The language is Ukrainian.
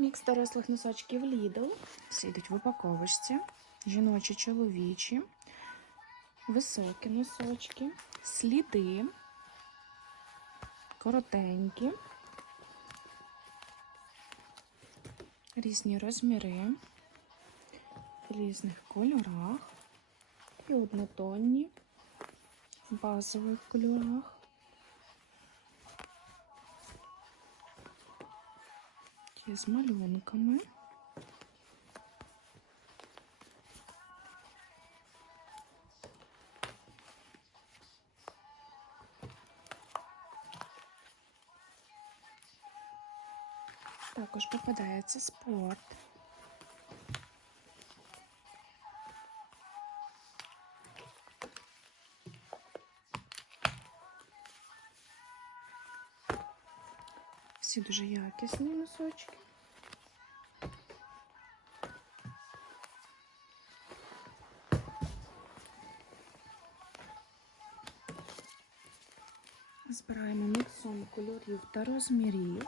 Мікс дорослих носочків Lidl. Всі йдуть в упаковочці. Жіночі, чоловічі, високі носочки, сліди, коротенькі, різні розміри, в різних кольорах. І однотонні. В базових кольорах. Є з малюнками. Також попадається спорт. Всі дуже якісні носочки. Збираємо міксом кольорів та розмірів.